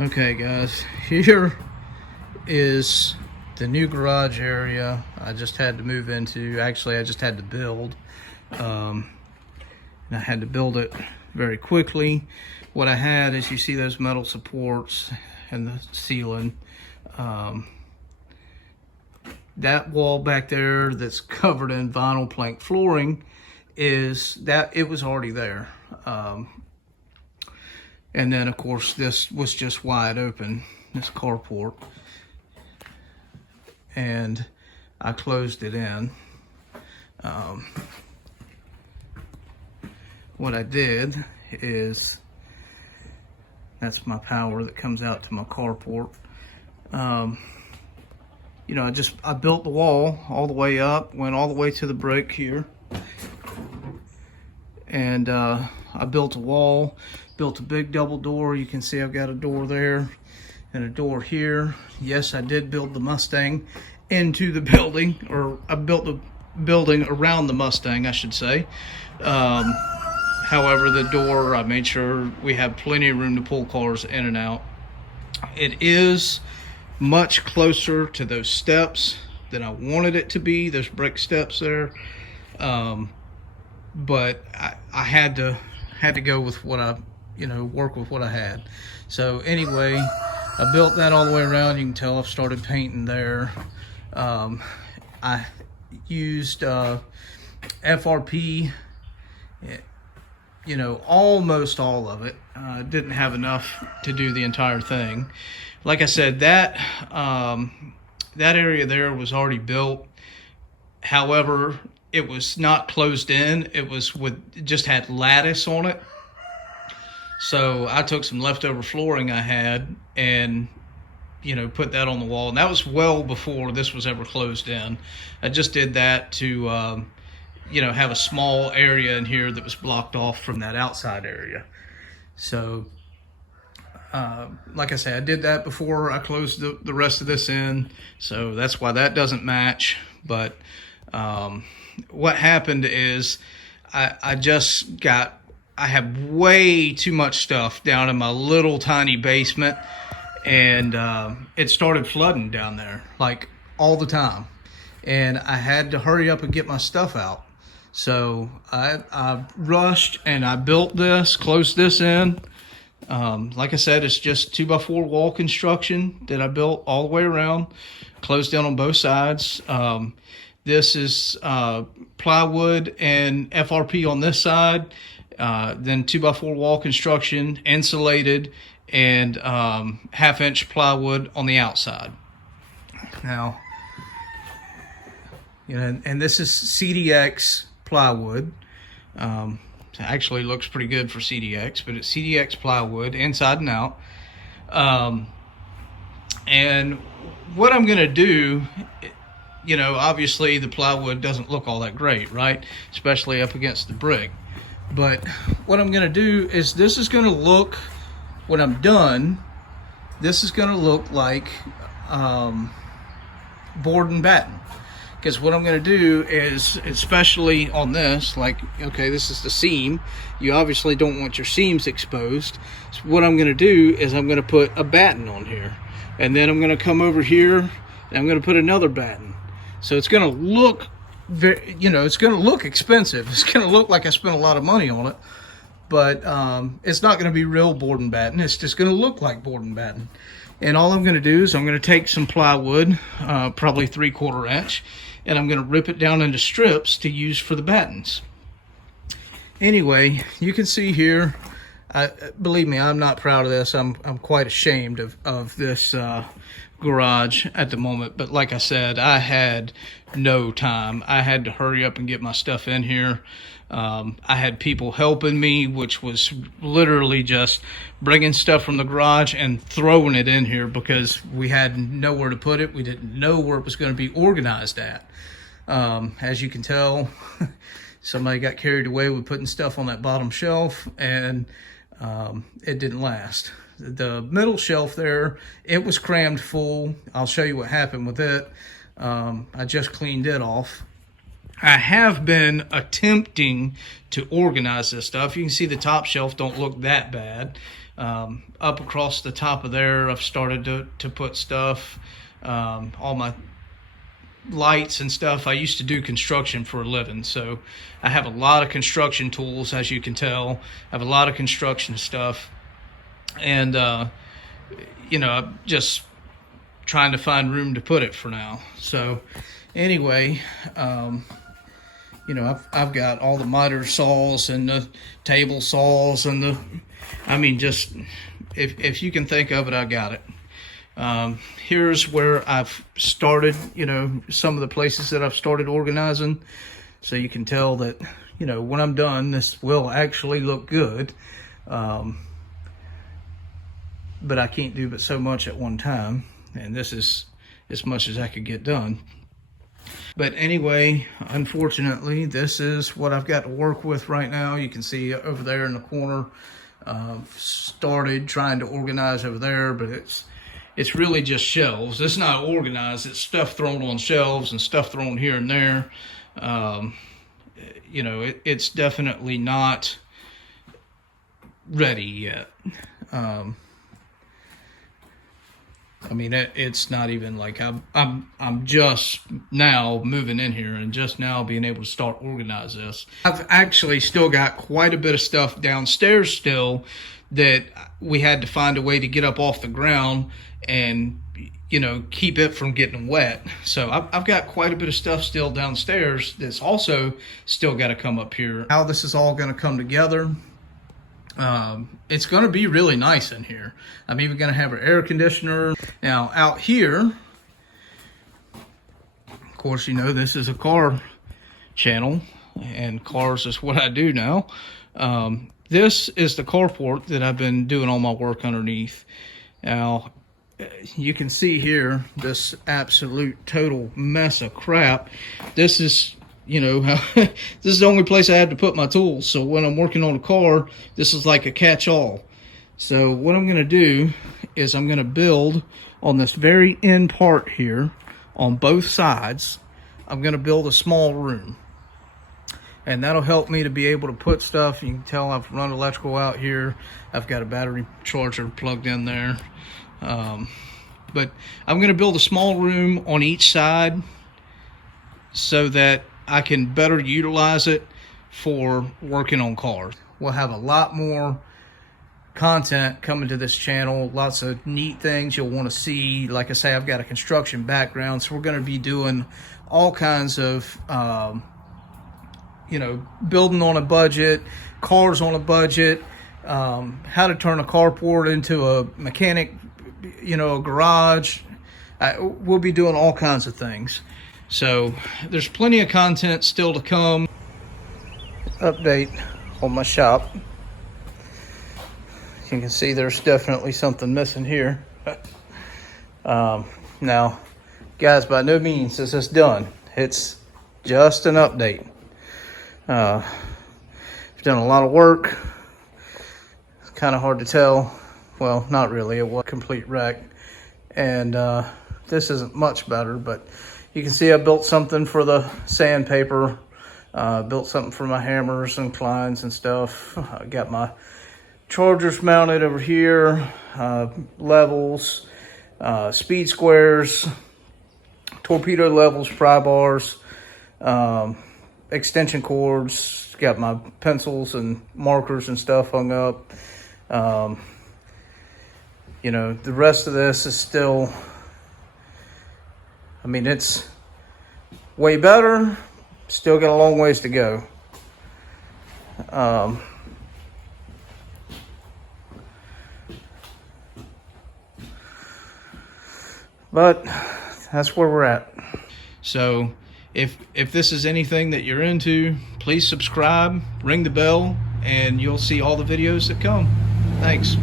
Okay guys, here is the new garage area I just had to move into. Actually, I just had to build. And I had to build it very quickly. What I had is, you see those metal supports and the ceiling. That wall back there that's covered in vinyl plank flooring, is that it was already there. And then of course this was just wide open, this carport, and I closed it in. What I did is, that's my power that comes out to my carport. You know, I built the wall all the way up, went all the way to the brick here, and I built a wall, built a big double door. You can see I've got a door there and a door here. Yes, I did build the Mustang into the building, or I built the building around the Mustang, I should say. However, the door, I made sure we have plenty of room to pull cars in and out. It is much closer to those steps than I wanted it to be, those brick steps there. But I had to go with what I, work with what I had. So anyway, I built that all the way around. You can tell I've started painting there. I used FRP, almost all of it. Didn't have enough to do the entire thing. Like I said, that area there was already built. However, it was not closed in. It was just had lattice on it. So I took some leftover flooring I had and put that on the wall, and that was well before this was ever closed in. I just did that to have a small area in here that was blocked off from that outside area. So like I said, I did that before I closed the rest of this in, so that's why that doesn't match. But what happened is I have way too much stuff down in my little tiny basement, and it started flooding down there like all the time, and I had to hurry up and get my stuff out. So I rushed and I built this, closed this in. Like I said, it's just 2x4 wall construction that I built all the way around, closed in on both sides. This is plywood and FRP on this side, then 2x4 wall construction, insulated, and 1/2-inch plywood on the outside. Now, and this is CDX plywood. Actually looks pretty good for CDX, but it's CDX plywood inside and out. And what I'm gonna do, obviously the plywood doesn't look all that great, right? Especially up against the brick. But what I'm gonna do is, this is gonna look, when I'm done, this is gonna look like board and batten. Because what I'm going to do is, especially on this, okay, this is the seam. You obviously don't want your seams exposed. So what I'm going to do is, I'm going to put a batten on here. And then I'm going to come over here, and I'm going to put another batten. So it's going to look very, it's going to look expensive. It's going to look like I spent a lot of money on it. But it's not going to be real board and batten. It's just going to look like board and batten. And all I'm going to do is, I'm going to take some plywood, probably 3/4 inch, and I'm going to rip it down into strips to use for the battens. Anyway, you can see here, believe me, I'm not proud of this. I'm quite ashamed of this garage at the moment. But like I said, I had no time. I had to hurry up and get my stuff in here. I had people helping me, which was literally just bringing stuff from the garage and throwing it in here, because we had nowhere to put it. We didn't know where it was going to be organized at. As you can tell, somebody got carried away with putting stuff on that bottom shelf, and it didn't last. The middle shelf there, it was crammed full. I'll show you what happened with it. I just cleaned it off. I have been attempting to organize this stuff. You can see the top shelf don't look that bad. Up across the top of there, I've started to put stuff, all my lights and stuff. I used to do construction for a living, so I have a lot of construction tools, as you can tell. I have a lot of construction stuff, and you know, I'm just trying to find room to put it for now. So anyway, you know, I've got all the miter saws and the table saws and the, I mean, just if you can think of it, I got it. Here's where I've started, you know, some of the places that I've started organizing. So you can tell that, you know, when I'm done, this will actually look good. But I can't do but so much at one time. And this is as much as I could get done. But anyway, unfortunately, this is what I've got to work with right now. You can see over there in the corner, started trying to organize over there, but it's really just shelves. It's not organized. It's stuff thrown on shelves and stuff thrown here and there. You know, it's definitely not ready yet. I mean, it's not even like I'm just now moving in here and just now being able to start organize this. I've actually still got quite a bit of stuff downstairs still that we had to find a way to get up off the ground and, you know, keep it from getting wet. So I've got quite a bit of stuff still downstairs that's also still got to come up here. How this is all going to come together, it's going to be really nice in here. I'm even going to have an air conditioner. Now out here, of course, you know, this is a car channel and cars is what I do now. This is the carport that I've been doing all my work underneath. Now, you can see here this absolute total mess of crap. This is, you know, this is the only place I have to put my tools. So when I'm working on a car, this is like a catch-all. So what I'm going to do is I'm going to build on this very end part here on both sides. I'm going to build a small room. And that'll help me to be able to put stuff. You can tell I've run electrical out here. I've got a battery charger plugged in there. But I'm going to build a small room on each side so that I can better utilize it for working on cars. We'll have a lot more content coming to this channel, lots of neat things you'll want to see. Like I say, I've got a construction background, so we're going to be doing all kinds of you know, building on a budget, cars on a budget, how to turn a carport into a mechanic, you know, a garage. We'll be doing all kinds of things. So there's plenty of content still to come. Update on my shop. You can see there's definitely something missing here. Now, guys, by no means is this done. It's just an update. I've done a lot of work. It's kind of hard to tell. Well, not really. It was a complete wreck. And this isn't much better, but you can see I built something for the sandpaper. Built something for my hammers and clines and stuff. I got my chargers mounted over here. Levels, speed squares, torpedo levels, pry bars, extension cords. Got my pencils and markers and stuff hung up. You know, the rest of this is still, I mean, it's way better. Still got a long ways to go. But that's where we're at. So if this is anything that you're into, please subscribe, ring the bell, and you'll see all the videos that come. Thanks.